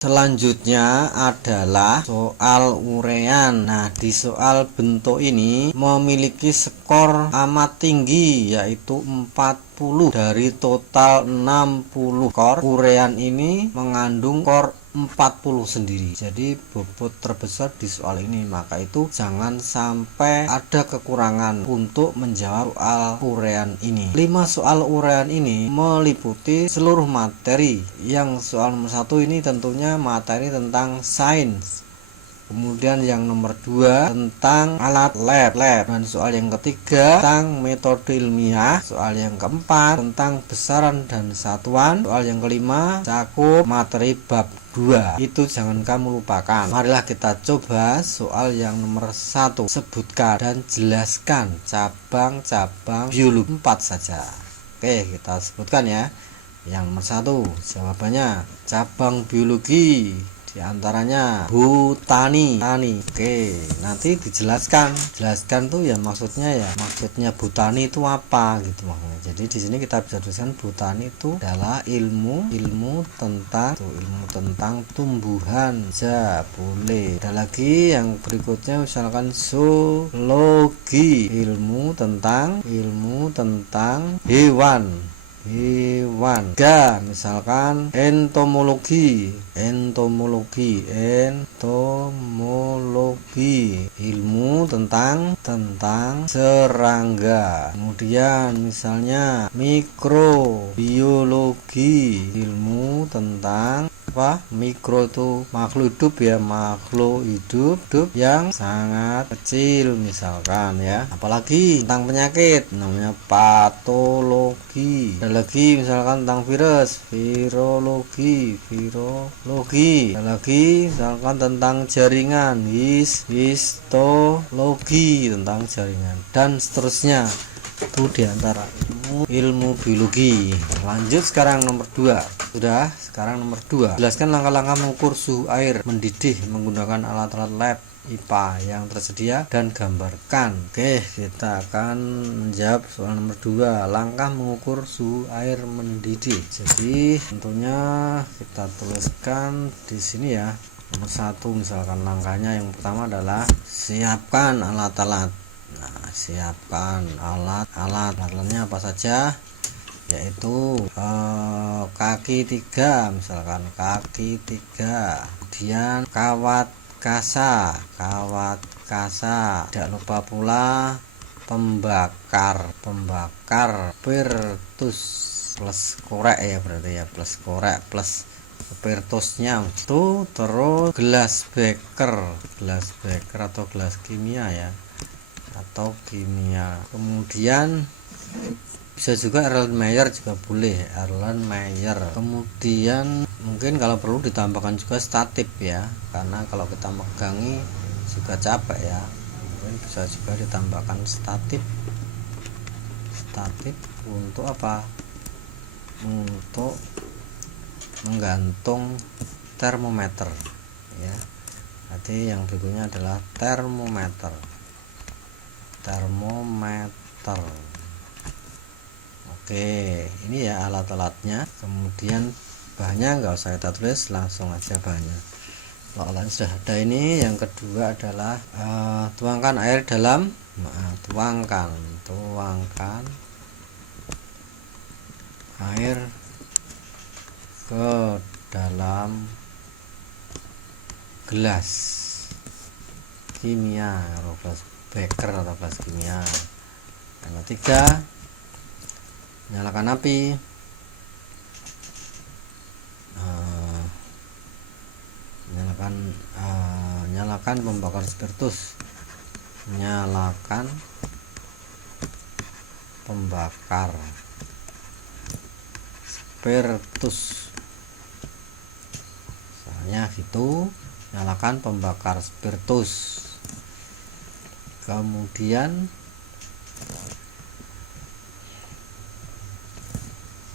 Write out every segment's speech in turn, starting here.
Selanjutnya adalah soal urean. Nah, di soal bentuk ini memiliki skor amat tinggi, yaitu 40 dari total 60 skor. Urean ini mengandung skor 40 sendiri. Jadi bobot terbesar di soal ini, maka itu jangan sampai ada kekurangan untuk menjawab soal urean ini. 5 soal urean ini meliputi seluruh materi. Yang soal nomor 1 ini tentunya materi tentang sains. Kemudian yang nomor 2 tentang alat lab. Dan soal yang ketiga tentang metode ilmiah. Soal yang keempat tentang besaran dan satuan. Soal yang kelima cakup materi bab 2. Itu jangan kamu lupakan. Marilah kita coba soal yang nomor 1. Sebutkan dan jelaskan cabang-cabang biologi 4 saja. Oke, kita sebutkan ya. Yang nomor 1 jawabannya cabang biologi, diantaranya botani. Oke, nanti dijelaskan tuh ya maksudnya botani itu apa gitu makanya. Jadi di sini kita bisa tuliskan botani itu adalah ilmu tentang tumbuhan. Boleh. Ada lagi yang berikutnya, misalkan zoologi, ilmu tentang hewan. Misalkan entomologi, ilmu tentang serangga. Kemudian misalnya mikrobiologi, ilmu tentang mikro itu makhluk hidup ya, makhluk hidup yang sangat kecil misalkan ya. Apalagi tentang penyakit namanya patologi. Ada lagi misalkan tentang virus, virologi. Ada lagi misalkan tentang jaringan, histologi, tentang jaringan, dan seterusnya. Itu diantara ilmu biologi. Lanjut sekarang nomor 2. Sekarang nomor 2. Jelaskan langkah-langkah mengukur suhu air mendidih menggunakan alat-alat lab IPA yang tersedia dan gambarkan. Oke, kita akan menjawab soal nomor 2. Langkah mengukur suhu air mendidih. Jadi tentunya kita tuliskan di sini ya. Nomor 1 misalkan langkahnya yang pertama adalah siapkan alat-alat. Nah, siapkan alat-alatnya apa saja, yaitu kaki 3 misalkan, kaki 3. Kemudian kawat kasa. Tidak lupa pula pembakar spiritus plus korek ya, berarti ya, plus korek plus spiritusnya itu. Terus gelas beker atau gelas kimia ya, atau kimia. Kemudian bisa juga Erlenmeyer juga boleh, Erlenmeyer. Kemudian mungkin kalau perlu ditambahkan juga statif ya, karena kalau kita megangi juga capek ya, mungkin bisa juga ditambahkan statif untuk apa, untuk menggantung termometer ya. Nanti yang berikutnya adalah termometer. Oke, ini ya alat-alatnya. Kemudian bahannya nggak usah kita tulis, langsung aja bahannya. Kalau lain sudah ada. Ini yang kedua adalah tuangkan air dalam tuangkan air ke dalam gelas kimia, gelas beker atau gelas kimia. Yang ketiga, nyalakan api. Nyalakan pembakar spiritus. Nyalakan pembakar spiritus. Misalnya gitu, nyalakan pembakar spiritus. Kemudian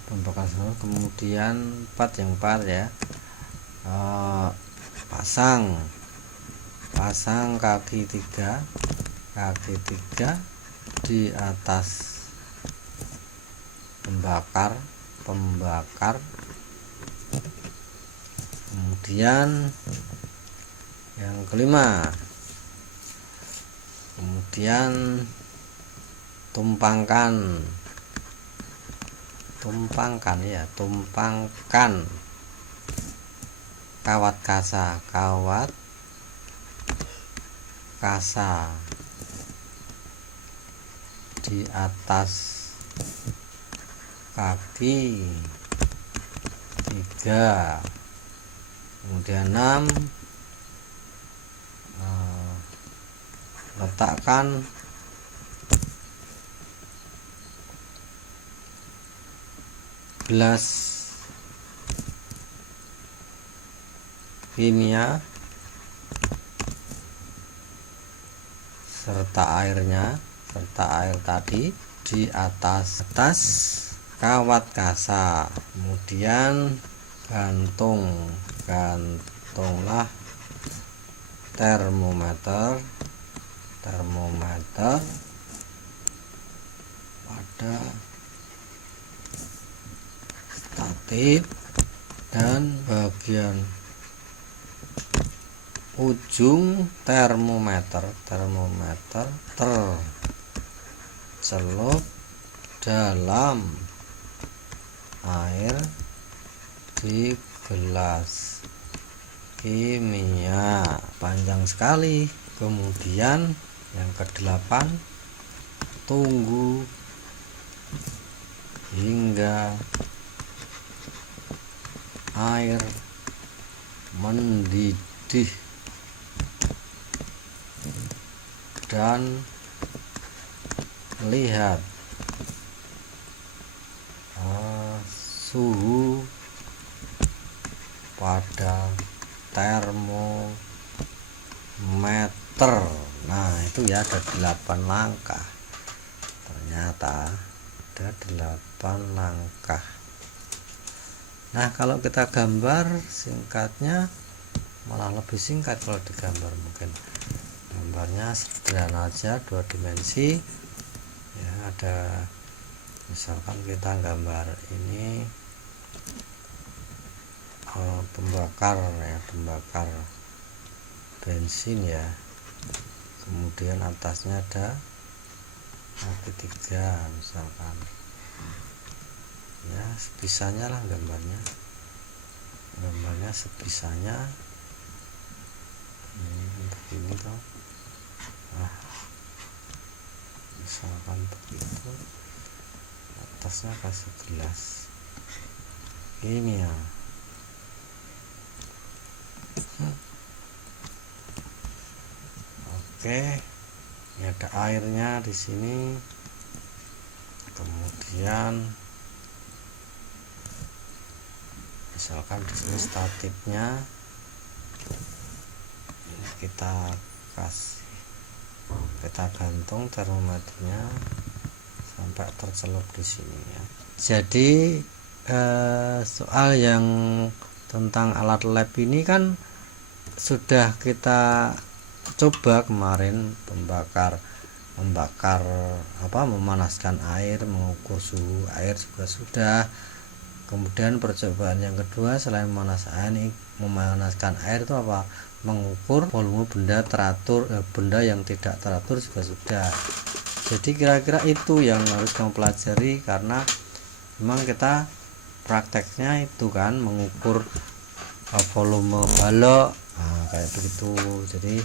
pembakar spiritus. Kemudian 4 ya, pasang kaki 3 di atas pembakar. kemudian yang kelima, kemudian tumpangkan kawat kasa di atas kaki 3. Kemudian 6, letakkan gelas kimia serta air tadi di atas kawat kasa. Kemudian gantunglah termometer pada statif dan bagian ujung termometer tercelup dalam air di gelas kimia. Panjang sekali. Kemudian yang ke-8, tunggu hingga air mendidih dan lihat suhu pada termometer. Nah, itu ya ada 8 langkah. Ternyata ada 8 langkah. Nah, kalau kita gambar singkatnya malah lebih singkat kalau digambar. Mungkin gambarnya sederhana aja, 2 dimensi ya. Ada misalkan kita gambar ini pembakar bensin ya, kemudian atasnya ada kaki 3 misalkan ya, sebisanya lah gambarnya sebisanya ini begini toh. Nah, misalkan begitu, atasnya kasih gelas kimia. Oke, ini ada airnya di sini. Kemudian misalkan di sini statifnya, ini kita gantung termometernya sampai tercelup di sini ya. Jadi soal yang tentang alat lab ini kan sudah kita coba kemarin, memanaskan air, mengukur suhu air juga sudah. Kemudian percobaan yang kedua selain memanaskan air itu apa? Mengukur volume benda teratur, benda yang tidak teratur juga sudah. Jadi kira-kira itu yang harus kamu pelajari, karena memang kita prakteknya itu kan mengukur volume balok, kayak begitu. Jadi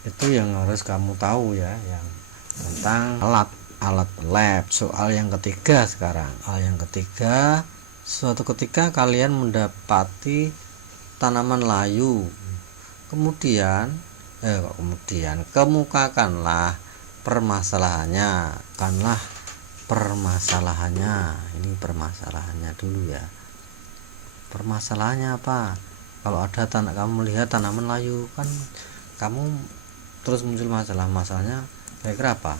itu yang harus kamu tahu ya, yang tentang alat lab. Soal yang ketiga sekarang. Yang ketiga, suatu ketika kalian mendapati tanaman layu, kemudian kemukakanlah permasalahannya. Ini permasalahannya dulu ya. Permasalahannya apa? Kalau ada kamu melihat tanaman layu, kan kamu terus muncul masalahnya kira-kira apa?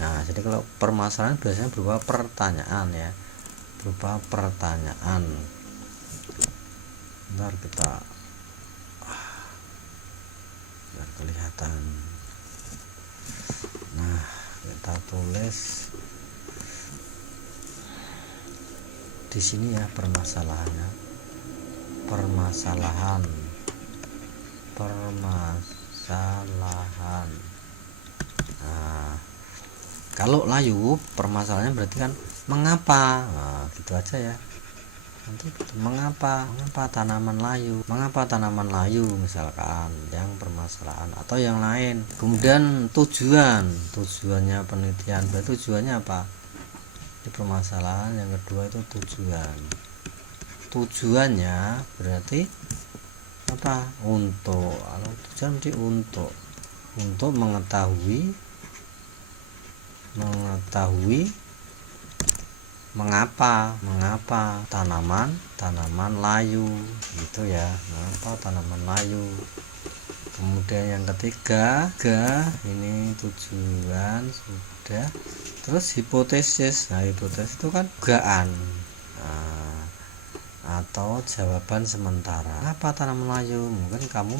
Nah, jadi kalau permasalahan biasanya berupa pertanyaan ya, Bentar kita biar kelihatan. Nah, kita tulis di sini ya permasalahannya. permasalahan. Nah, kalau layu permasalahannya berarti kan mengapa, nah, gitu aja ya. Nanti mengapa tanaman layu misalkan yang permasalahan atau yang lain. Kemudian tujuannya penelitian, berarti tujuannya apa? Ini permasalahan. Yang kedua itu tujuannya berarti apa? Untuk, kalau tujuan berarti untuk mengetahui mengapa tanaman layu, gitu ya. Mengapa tanaman layu. Kemudian yang ketiga, ini tujuan sudah. Terus hipotesis. Nah, hipotesis itu kan dugaan, atau jawaban sementara. Apa tanaman layu? Mungkin kamu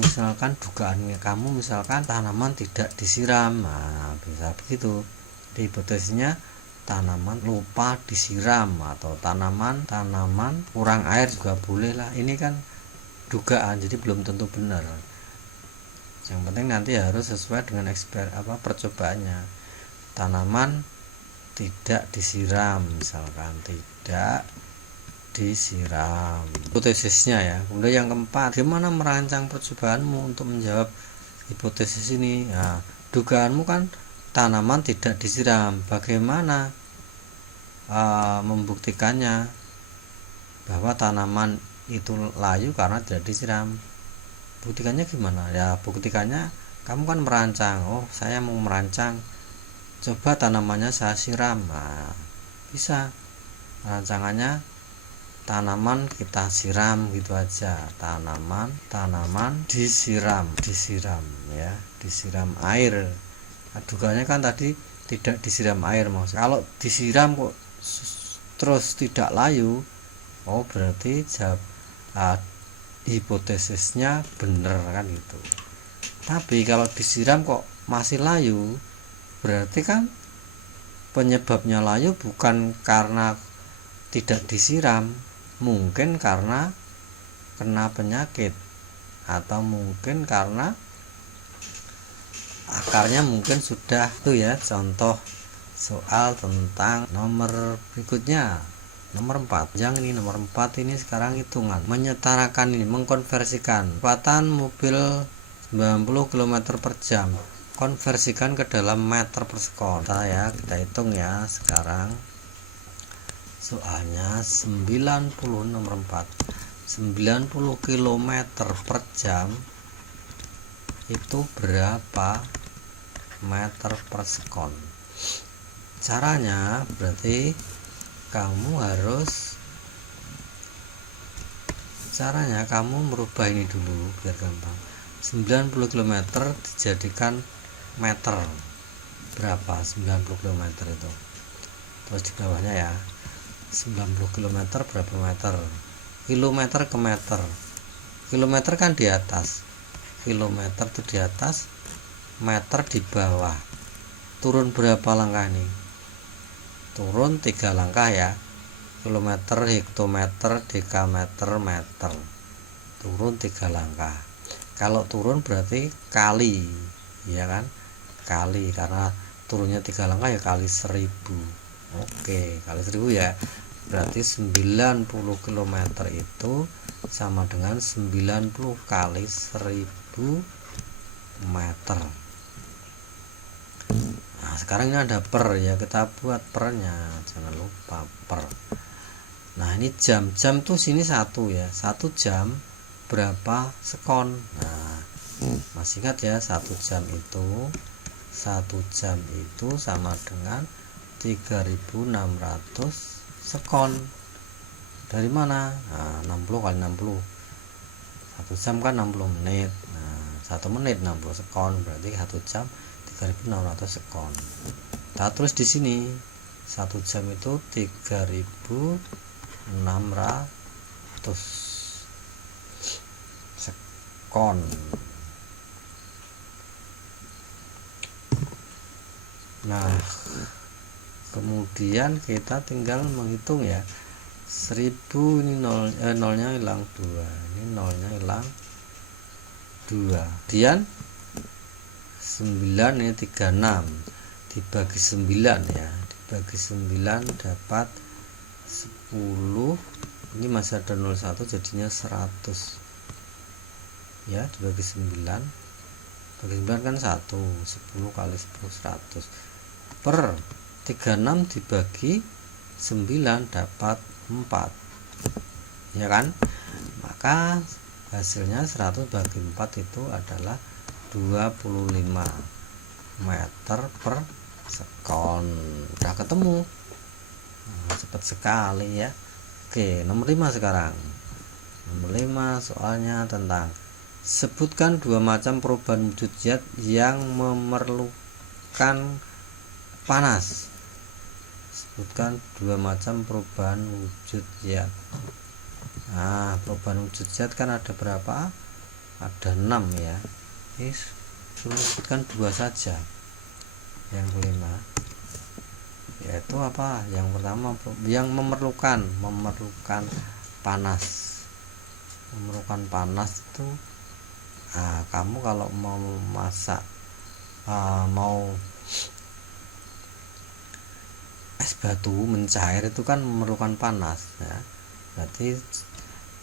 misalkan dugaannya kamu misalkan tanaman tidak disiram. Nah, bisa begitu. Di hipotesisnya tanaman lupa disiram, atau tanaman kurang air juga boleh lah. Ini kan dugaan, jadi belum tentu benar. Yang penting nanti harus sesuai dengan percobaannya. Tanaman tidak disiram, misalkan tidak disiram, hipotesisnya ya. Kemudian yang keempat, gimana merancang percobaanmu untuk menjawab hipotesis ini? Nah, dugaanmu kan tanaman tidak disiram. Bagaimana membuktikannya bahwa tanaman itu layu karena tidak disiram? Buktikannya gimana? Ya, buktikannya kamu kan merancang. Oh, saya mau merancang, coba tanamannya saya siram. Nah, bisa. Rancangannya tanaman kita siram, gitu aja. Tanaman disiram ya, disiram air. Dugaannya kan tadi tidak disiram air, maksudnya kalau disiram kok terus tidak layu, oh berarti hipotesisnya bener kan gitu. Tapi kalau disiram kok masih layu, berarti kan penyebabnya layu bukan karena tidak disiram, mungkin karena kena penyakit, atau mungkin karena akarnya mungkin sudah. Itu ya contoh soal tentang nomor berikutnya, nomor 4. Yang ini nomor 4 ini sekarang hitungan menyetarakan, ini mengkonversikan kecepatan mobil 90 km per jam, konversikan ke dalam meter per sekon. Kita hitung ya sekarang. Soalnya 90, nomor 4, 90 km per jam itu berapa meter per sekon? Caranya berarti kamu merubah ini dulu biar gampang. 90 km dijadikan meter, berapa 90 km itu? Terus di bawahnya ya, 90 km berapa meter? Kilometer ke meter. Kilometer kan di atas, kilometer itu di atas, meter di bawah. Turun berapa langkah nih? Turun 3 langkah ya. Kilometer, hektometer, dekameter, meter. Turun 3 langkah. Kalau turun berarti kali, ya kan? Kali, karena turunnya 3 langkah ya kali 1000. Oke, kali 1000 ya. Berarti 90 km itu sama dengan 90 kali 1000 meter. Nah, sekarang ini ada per ya, kita buat pernya, jangan lupa per. Nah, ini jam tuh sini 1 ya. 1 jam berapa sekon? Nah, masih ingat ya, 1 jam itu sama dengan 3600 sekon. Dari mana? Nah, 60 kali 60, 1 jam kan 60 menit. Nah, 1 menit 60 sekon, berarti 1 jam 3600 sekon. Kita tulis di sini 1 jam itu 3600 sekon. Nah, kemudian kita tinggal menghitung ya, 1000 ini nolnya hilang 2, ini nolnya hilang 2. Kemudian 9 ini 36 dibagi 9 ya, dibagi 9 dapat 10. Ini masih ada 01 jadinya 100 ya, dibagi 9, bagi 9 kan 1, 10 kali 10 100 per 36 dibagi 9 dapat 4 ya kan. Maka hasilnya 100 bagi 4 itu adalah 25 meter per sekon. Udah ketemu. Cepat sekali ya. Oke, nomor 5 sekarang. Nomor 5 soalnya tentang sebutkan 2 macam perubahan wujud zat yang memerlukan panas. Sebutkan 2 macam perubahan wujud zat. Nah, perubahan wujud zat kan ada berapa? Ada 6 ya. Suruh sebutkan 2 saja. Yang kelima yaitu apa? Yang pertama yang memerlukan panas. Memerlukan panas itu kamu kalau mau masak mau es batu mencair itu kan memerlukan panas ya. Berarti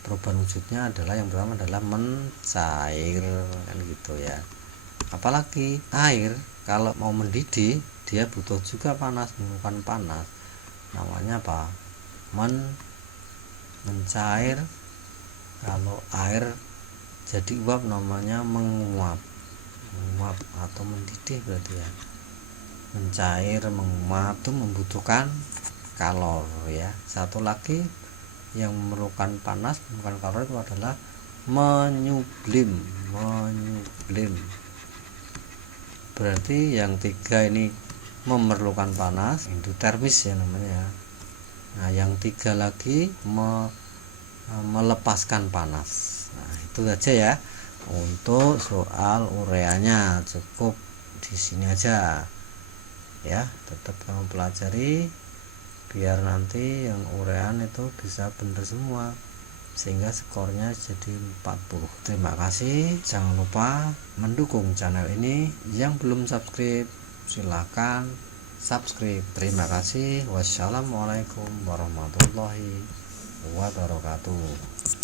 perubahan wujudnya adalah yang pertama adalah mencair kan gitu ya. Apalagi air kalau mau mendidih dia butuh juga panas, memerlukan panas. Namanya apa? Mencair. Kalau air jadi uap namanya menguap atau mendidih berarti ya. Mencair, menguap itu membutuhkan kalor ya. Satu lagi yang memerlukan panas, memerlukan kalor itu adalah menyublim. Berarti yang 3 ini memerlukan panas, endotermis ya namanya. Nah, yang 3 lagi melepaskan panas. Nah, itu saja ya untuk soal ureanya. Cukup di sini aja ya. Tetap kamu pelajari biar nanti yang urean itu bisa benar semua sehingga skornya jadi 40. Terima kasih. Jangan lupa mendukung channel ini. Yang belum subscribe silahkan subscribe. Terima kasih. Wassalamualaikum warahmatullahi wabarakatuh.